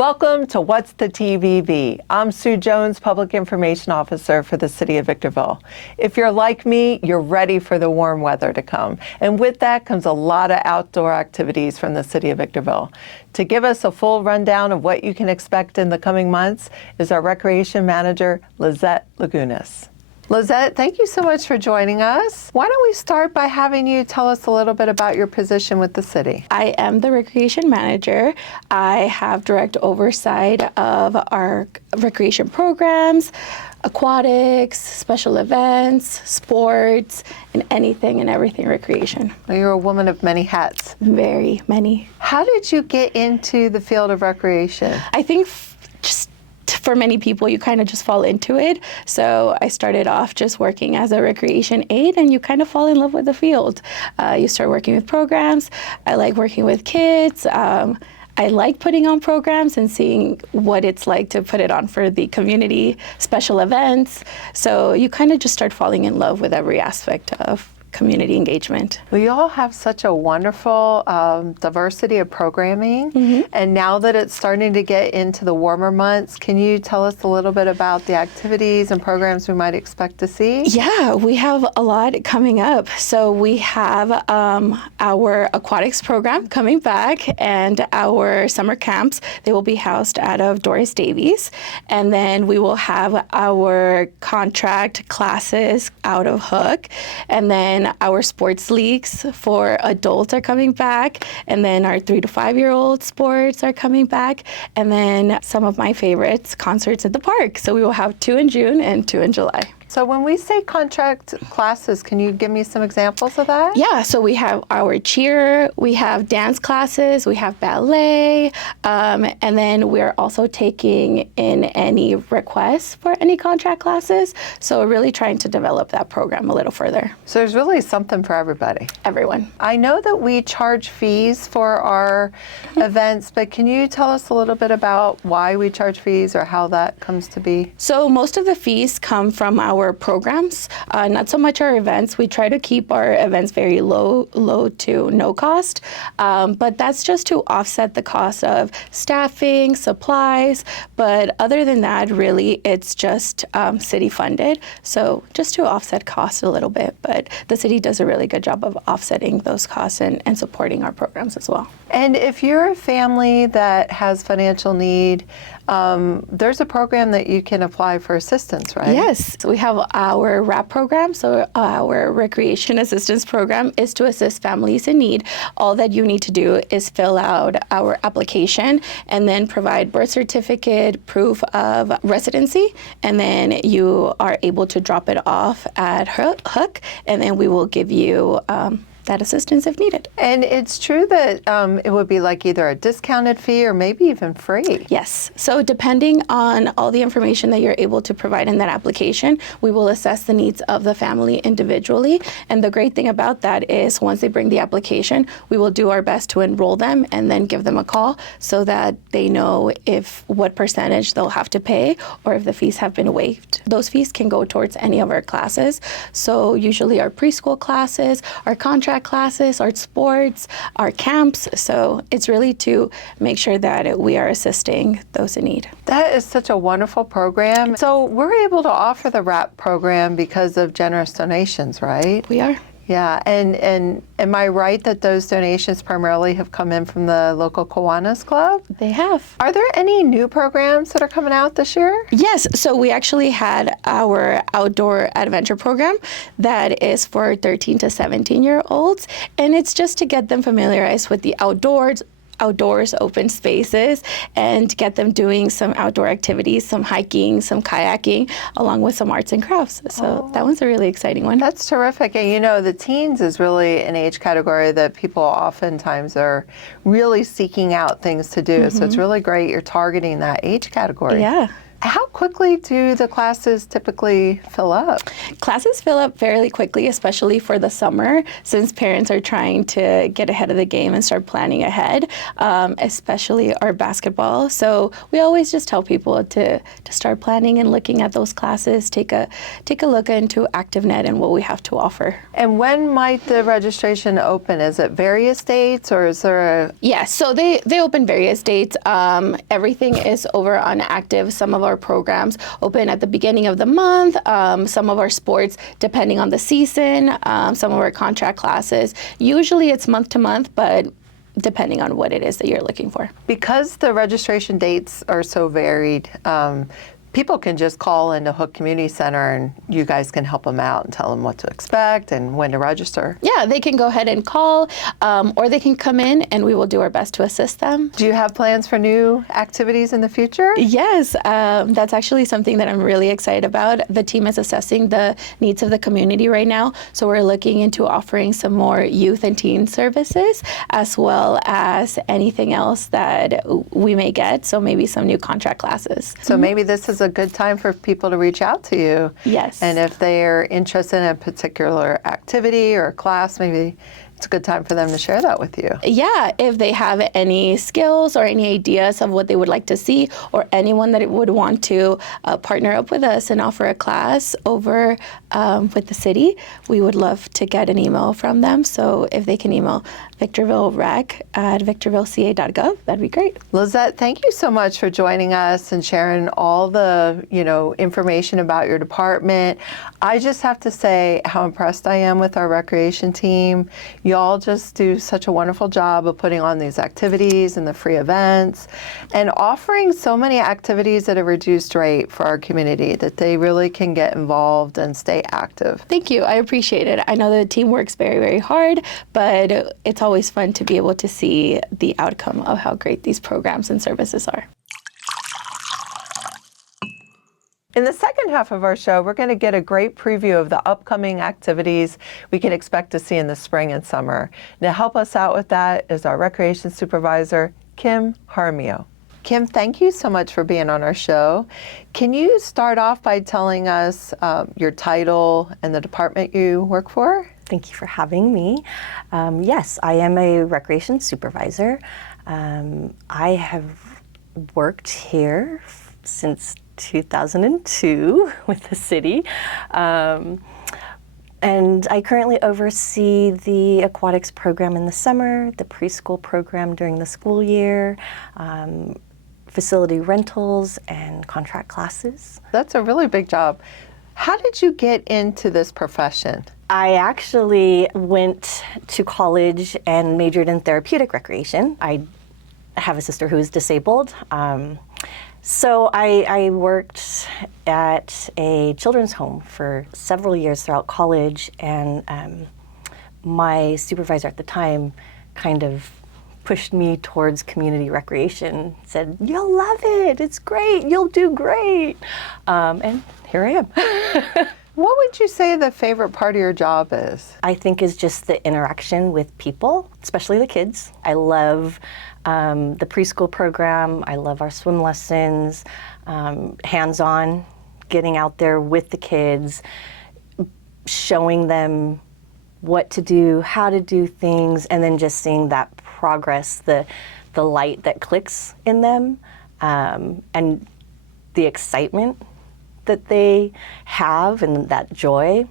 Welcome to What's the TVV. I'm Sue Jones, Public Information Officer for the City of Victorville. If you're like me, you're ready for the warm weather to come. And with that comes a lot of outdoor activities from the City of Victorville. To give us a full rundown of what you can expect in the coming months is our Recreation Manager, Lizette Lagunas. Lizette, thank you so much for joining us. Why don't we start by having you tell us a little bit about your position with the city? I am the Recreation Manager. I have direct oversight of our recreation programs, aquatics, special events, sports, and anything and everything recreation. Well, you're a woman of many hats. Very many. How did you get into the field of recreation? I think for many people, you kind of just fall into it. So I started off just working as a recreation aide, and you kind of fall in love with the field. You start working with programs. I like working with kids. I like putting on programs and seeing what it's like to put it on for the community, special events. So you kind of just start falling in love with every aspect of community engagement. We all have such a wonderful diversity of programming, and now that it's starting to get into the warmer months, can you tell us a little bit about the activities and programs we might expect to see? Yeah, we have a lot coming up. So we have our aquatics program coming back and our summer camps. They will be housed out of Doris Davies. And then we will have our contract classes out of Hook. And then our sports leagues for adults are coming back, and then our 3 to 5 year old sports are coming back, and then some of my favorites, concerts at the park. So we will have 2 in June and 2 in July. So when we say contract classes, can you give me some examples of that? Yeah, so we have our cheer, we have dance classes, we have ballet, and then we're also taking in any requests for any contract classes. So we're really trying to develop that program a little further. So there's really something for everybody. Everyone. I know that we charge fees for our events, but can you tell us a little bit about why we charge fees or how that comes to be? So most of the fees come from our programs, not so much our events. We try to keep our events very low to no cost, but that's just to offset the cost of staffing, supplies. But other than that, really, it's just city funded. So just to offset costs a little bit, but the city does a really good job of offsetting those costs and supporting our programs as well. And if you're a family that has financial need, there's a program that you can apply for assistance, right? Yes. So we have our RAP program. So our Recreation Assistance Program is to assist families in need. All that you need to do is fill out our application and then provide birth certificate, proof of residency, and then you are able to drop it off at Hook, and then we will give you that assistance if needed. And it's true that it would be like either a discounted fee or maybe even free. Yes. So depending on all the information that you're able to provide in that application, we will assess the needs of the family individually. And the great thing about that is once they bring the application, we will do our best to enroll them and then give them a call so that they know what percentage they'll have to pay or if the fees have been waived. Those fees can go towards any of our classes. So usually our preschool classes, our contract classes, our sports, our camps. So it's really to make sure that we are assisting those in need. That is such a wonderful program. So we're able to offer the RAP program because of generous donations, right? We are. Yeah, and am I right that those donations primarily have come in from the local Kiwanis Club? They have. Are there any new programs that are coming out this year? Yes, so we actually had our outdoor adventure program that is for 13 to 17-year-olds, and it's just to get them familiarized with the outdoors, open spaces, and get them doing some outdoor activities, some hiking, some kayaking, along with some arts and crafts. So that one's a really exciting one. That's terrific. And you know, the teens is really an age category that people oftentimes are really seeking out things to do. So it's really great you're targeting that age category. Yeah. How quickly do the classes typically fill up? Classes fill up fairly quickly, especially for the summer, since parents are trying to get ahead of the game and start planning ahead, especially our basketball. So we always just tell people to start planning and looking at those classes, take a look into ActiveNet and what we have to offer. And when might the registration open? Is it various dates, or is there a... Yeah, so they open various dates. Everything is over on Active. Some of our programs open at the beginning of the month. Some of our sports, depending on the season. Some of our contract classes. Usually it's month to month, but depending on what it is that you're looking for. Because the registration dates are so varied, people can just call into Hook Community Center and you guys can help them out and tell them what to expect and when to register. Yeah, they can go ahead and call, or they can come in and we will do our best to assist them. Do you have plans for new activities in the future? Yes, that's actually something that I'm really excited about. The team is assessing the needs of the community right now, so we're looking into offering some more youth and teen services, as well as anything else that we may get, so maybe some new contract classes. So maybe this is a good time for people to reach out to you. Yes. And if they're interested in a particular activity or class, maybe it's a good time for them to share that with you. Yeah, if they have any skills or any ideas of what they would like to see, or anyone that would want to partner up with us and offer a class over with the city, we would love to get an email from them. So if they can email VictorvilleRec@VictorvilleCA.gov, that'd be great. Lizette, thank you so much for joining us and sharing all the, information about your department. I just have to say how impressed I am with our recreation team. Y'all just do such a wonderful job of putting on these activities and the free events and offering so many activities at a reduced rate for our community that they really can get involved and stay active. Thank you. I appreciate it. I know the team works very, very hard, but it's always fun to be able to see the outcome of how great these programs and services are. In the second half of our show, we're going to get a great preview of the upcoming activities we can expect to see in the spring and summer. To help us out with that is our recreation supervisor, Kim Jaramillo. Kim, thank you so much for being on our show. Can you start off by telling us your title and the department you work for? Thank you for having me. Yes, I am a recreation supervisor. I have worked here since 2002 with the city. And I currently oversee the aquatics program in the summer, the preschool program during the school year, facility rentals, and contract classes. That's a really big job. How did you get into this profession? I actually went to college and majored in therapeutic recreation. I have a sister who is disabled. So I worked at a children's home for several years throughout college, and my supervisor at the time kind of pushed me towards community recreation, said, "You'll love it, it's great, you'll do great." And here I am. What would you say the favorite part of your job is? I think is just the interaction with people, especially the kids. I love the preschool program. I love our swim lessons, hands-on, getting out there with the kids, showing them what to do, how to do things, and then just seeing that progress, the light that clicks in them, and the excitement that they have and that joy,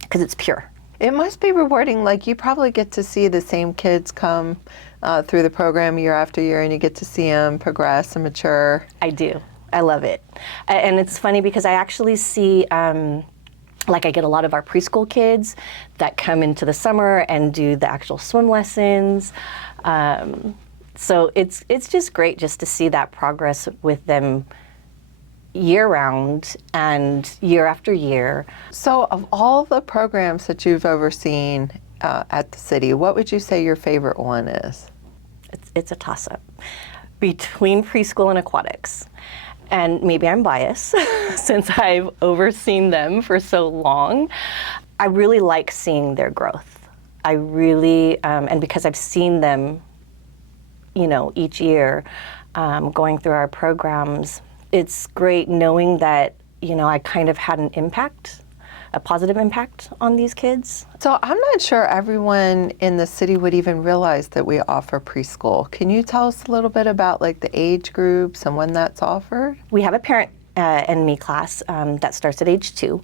because it's pure. It must be rewarding. Like, you probably get to see the same kids come through the program year after year, and you get to see them progress and mature. I do. I love it. And it's funny because I actually see, like, I get a lot of our preschool kids that come into the summer and do the actual swim lessons. So it's just great just to see that progress with them year-round and year after year. So of all the programs that you've overseen at the city, what would you say your favorite one is? It's a toss-up between preschool and aquatics. And maybe I'm biased since I've overseen them for so long. I really like seeing their growth. I really, and because I've seen them, each year going through our programs, it's great knowing that, you know, I kind of had an impact, a positive impact on these kids. So I'm not sure everyone in the city would even realize that we offer preschool. Can you tell us a little bit about like the age groups and when that's offered? We have a parent and me class that starts at age 2,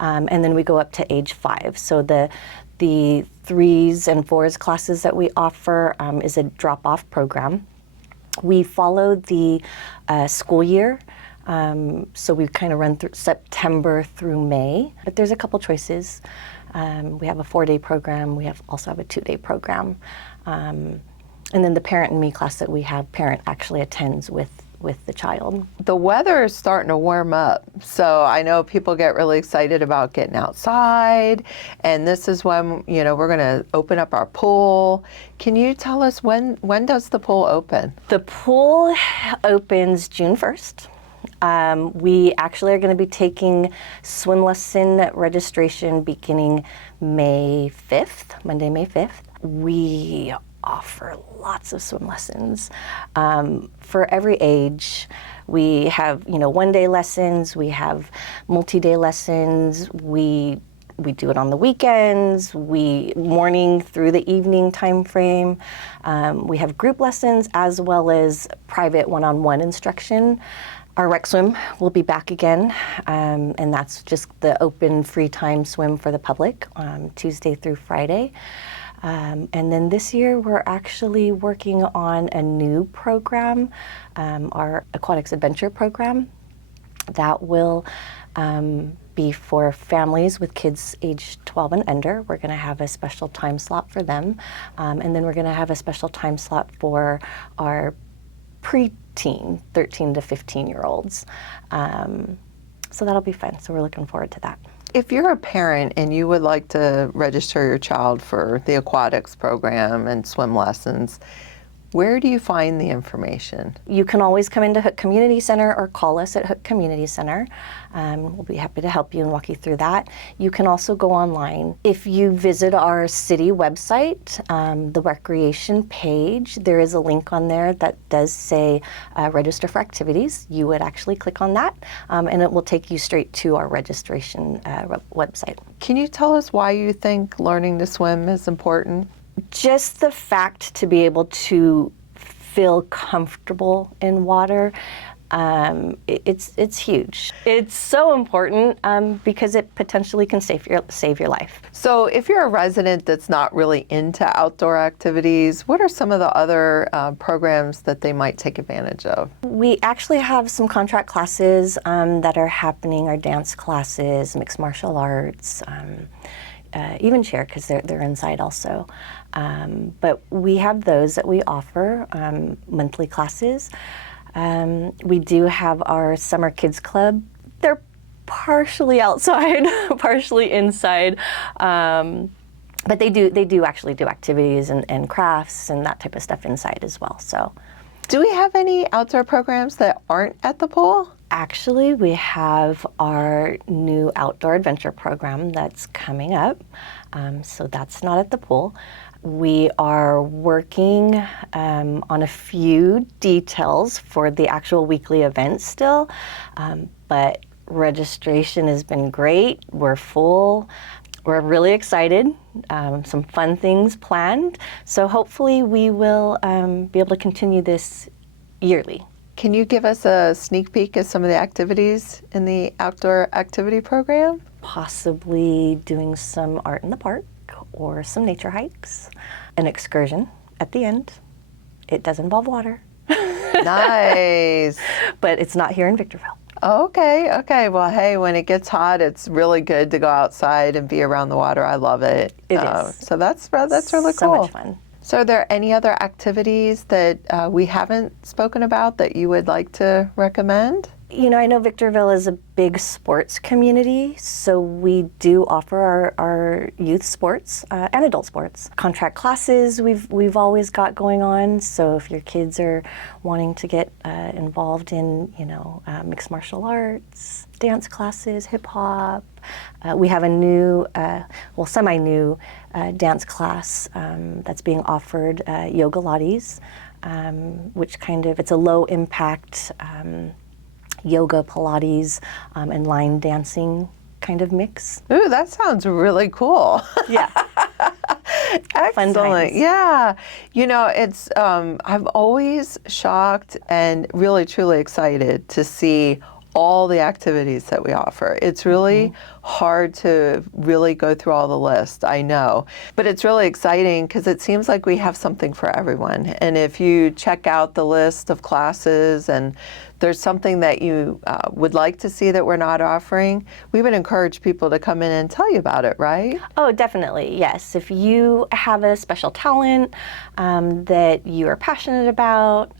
and then we go up to age 5. So the 3s and 4s classes that we offer is a drop-off program. We follow the school year, so we kind of run through September through May, but there's a couple choices. We have a 4-day program, we also have a 2-day program, and then the parent and me class that we have, parent actually attends with the child. The weather is starting to warm up, so I know people get really excited about getting outside, and this is when, you know, we're going to open up our pool. Can you tell us when does the pool open? The pool opens June 1st. We actually are going to be taking swim lesson registration beginning May 5th, Monday, May 5th. We offer lots of swim lessons for every age. We have, you know, 1-day lessons, we have multi-day lessons, we do it on the weekends, morning through the evening time frame. We have group lessons as well as private one-on-one instruction. Our rec swim will be back again, and that's just the open free time swim for the public, Tuesday through Friday. And then this year we're actually working on a new program, our Aquatics Adventure program, that will be for families with kids aged 12 and under. We're going to have a special time slot for them, and then we're going to have a special time slot for our preteen, 13 to 15-year-olds. So that'll be fun. So we're looking forward to that. If you're a parent and you would like to register your child for the aquatics program and swim lessons, where do you find the information? You can always come into Hook Community Center or call us at Hook Community Center. We'll be happy to help you and walk you through that. You can also go online. If you visit our city website, the recreation page, there is a link on there that does say register for activities. You would actually click on that, and it will take you straight to our registration website. Can you tell us why you think learning to swim is important? Just the fact to be able to feel comfortable in water, it's huge. It's so important because it potentially can save your life. So if you're a resident that's not really into outdoor activities, what are some of the other programs that they might take advantage of? We actually have some contract classes that are happening, our dance classes, mixed martial arts, even cheer, because they're inside also. But we have those that we offer, monthly classes. We do have our Summer Kids Club. They're partially outside, partially inside. But they do actually do activities and crafts and that type of stuff inside as well. So, do we have any outdoor programs that aren't at the pool? Actually, we have our new outdoor adventure program that's coming up. So that's not at the pool. We are working on a few details for the actual weekly event still, but registration has been great. We're full. We're really excited. Some fun things planned. So hopefully we will be able to continue this yearly. Can you give us a sneak peek of some of the activities in the outdoor activity program? Possibly doing some art in the park or some nature hikes, an excursion at the end. It does involve water. Nice. But it's not here in Victorville. Okay. Well, hey, when it gets hot, it's really good to go outside and be around the water. I love it. It is. So that's really cool. So much fun. So are there any other activities that we haven't spoken about that you would like to recommend? You know, I know Victorville is a big sports community, so we do offer our youth sports and adult sports. Contract classes we've always got going on, so if your kids are wanting to get involved in, you know, mixed martial arts, dance classes, hip hop, we have a new, semi-new dance class that's being offered, Yoga Lattes, which it's a low impact yoga, Pilates, and line dancing kind of mix. Ooh, that sounds really cool. Yeah. Excellent. times. Yeah. You know, it's, I'm always shocked and really truly excited to see all the activities that we offer. It's really hard to really go through all the list, I know. But it's really exciting because it seems like we have something for everyone. And if you check out the list of classes and there's something that you would like to see that we're not offering, we would encourage people to come in and tell you about it, right? Oh, definitely, yes. If you have a special talent that you are passionate about,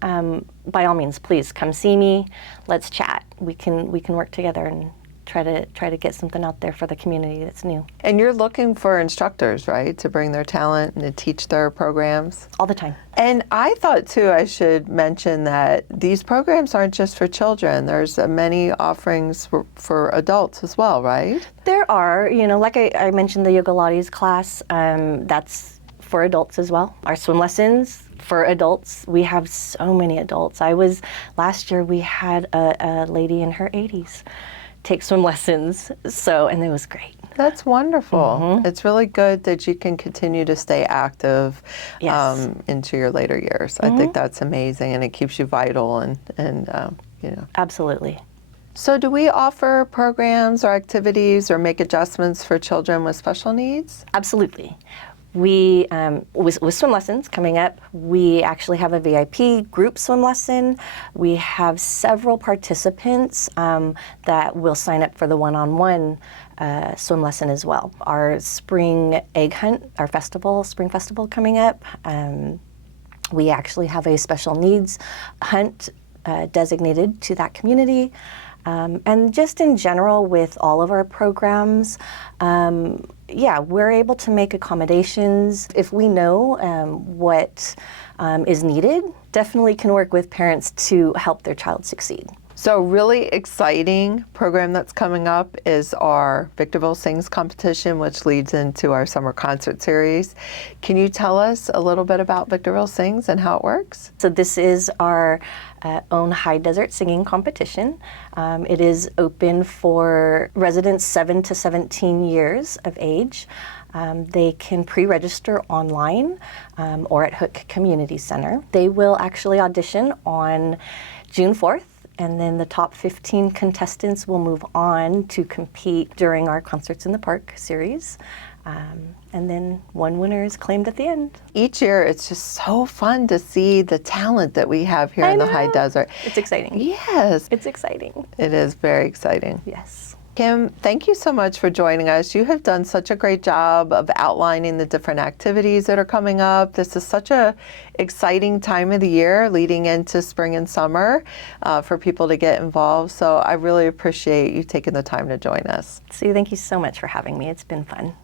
by all means, please come see me. Let's chat. We can work together and try to get something out there for the community that's new. And you're looking for instructors, right, to bring their talent and to teach their programs? All the time. And I thought, too, I should mention that these programs aren't just for children. There's many offerings for adults as well, right? There are, like I mentioned the yoga Pilates class, that's for adults as well. Our swim lessons for adults, we have so many adults. Last year we had a lady in her 80s take swim lessons, and it was great. That's wonderful. It's really good that you can continue to stay active into your later years. I think that's amazing, and it keeps you vital and. Absolutely. So do we offer programs or activities or make adjustments for children with special needs? Absolutely. We, with swim lessons coming up, we actually have a VIP group swim lesson. We have several participants that will sign up for the one-on-one swim lesson as well. Our spring egg hunt, our spring festival coming up, we actually have a special needs hunt designated to that community. And just in general with all of our programs, we're able to make accommodations. If we know what is needed, definitely can work with parents to help their child succeed. So a really exciting program that's coming up is our Victorville Sings competition, which leads into our summer concert series. Can you tell us a little bit about Victorville Sings and how it works? So this is our own high desert singing competition. It is open for residents 7 to 17 years of age. They can pre-register online or at Hook Community Center. They will actually audition on June 4th. And then the top 15 contestants will move on to compete during our Concerts in the Park series. And then one winner is claimed at the end. Each year, it's just so fun to see the talent that we have here in the high desert. It's exciting. Yes. It's exciting. It is very exciting. Yes. Kim, thank you so much for joining us. You have done such a great job of outlining the different activities that are coming up. This is such a exciting time of the year leading into spring and summer for people to get involved. So I really appreciate you taking the time to join us. Sue, thank you so much for having me. It's been fun.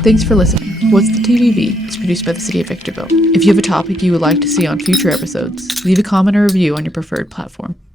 Thanks for listening. What's the TVV is produced by the City of Victorville. If you have a topic you would like to see on future episodes, leave a comment or review on your preferred platform.